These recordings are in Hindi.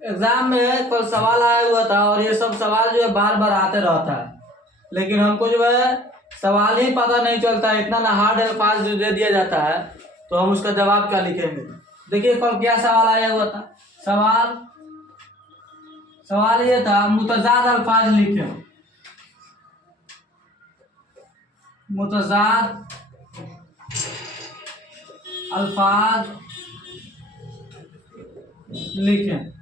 एग्जाम में कल सवाल आया हुआ था और ये सब सवाल जो है बार बार आते रहता है, लेकिन हमको जो है सवाल ही पता नहीं चलता है, इतना ना हार्ड अल्फाज जो दे दिया जाता है तो हम उसका जवाब क्या लिखेंगे। देखिए कल क्या सवाल आया हुआ था। सवाल ये था मुतजाद अल्फाज लिखे, मुतजाद अल्फाज लिखें।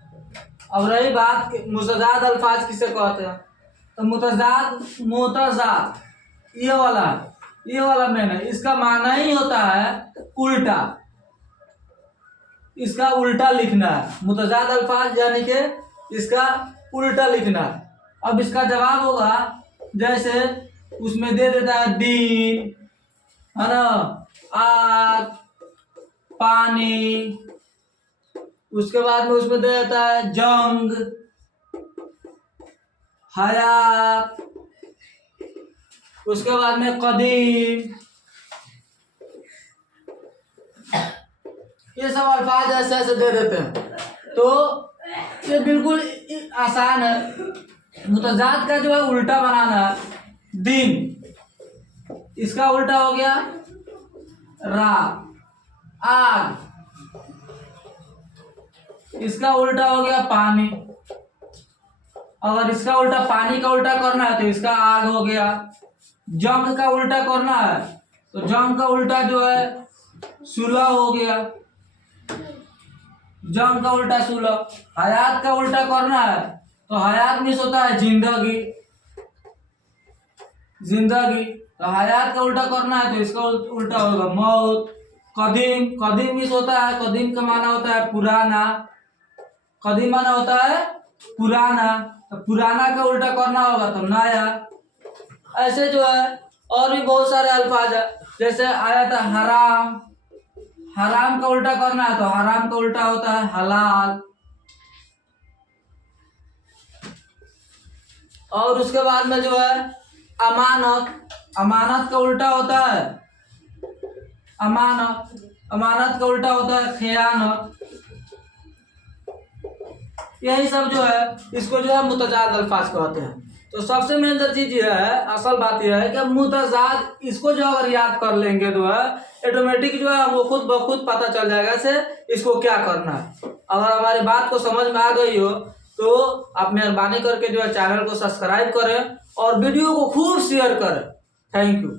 अब रही बात मुतजाद अल्फाज किसे कहते हैं, तो मुतजाद ये वाला मेन है, इसका माना ही होता है उल्टा, इसका उल्टा लिखना है। मुतजाद अल्फाज यानी कि इसका उल्टा लिखना है। अब इसका जवाब होगा जैसे उसमें दे देता है दीन, है ना, आग, पानी, उसके बाद में उसमें दे देता है जंग, हयात, उसके बाद में कदीम। ये सब अल्फाज ऐसे ऐसे दे देते हैं, तो ये बिल्कुल आसान है। मुतजाद का जो है उल्टा बनाना है, दिन, इसका उल्टा हो गया रात, आग, इसका उल्टा हो गया पानी। अगर इसका उल्टा पानी का उल्टा करना है तो इसका आग हो गया। जंग का उल्टा करना है तो जंग का उल्टा जो है सुलह हो गया, जंग का उल्टा सुलह। हयात का उल्टा करना है तो हयात मिस होता है जिंदगी, तो हयात का उल्टा करना है तो इसका उल्टा होगा मौत। कदीम मिस होता है, कदीम का माना होता है पुराना, कदीम माना होता है पुराना, तो पुराना का उल्टा करना होगा तो नया। ऐसे जो है और भी बहुत सारे अल्फाज है, जैसे आया था हराम, हराम का उल्टा करना है तो हराम का उल्टा होता है हलाल। और उसके बाद में जो है अमानत, अमानत का उल्टा होता है अमानत का उल्टा होता है खयानत। यही सब जो है इसको जो है मुतजाद अल्फाज कहते हैं। तो सबसे मेन जो चीज है, असल बात यह है कि मुतजाद इसको जो अगर याद कर लेंगे तो है ऑटोमेटिक जो है वो खुद ब खुद पता चल जाएगा से इसको क्या करना है। अगर हमारी बात को समझ में आ गई हो तो आप मेहरबानी करके जो है चैनल को सब्सक्राइब करें और वीडियो को खूब शेयर करें। Thank you.